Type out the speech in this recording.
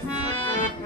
Floodgates.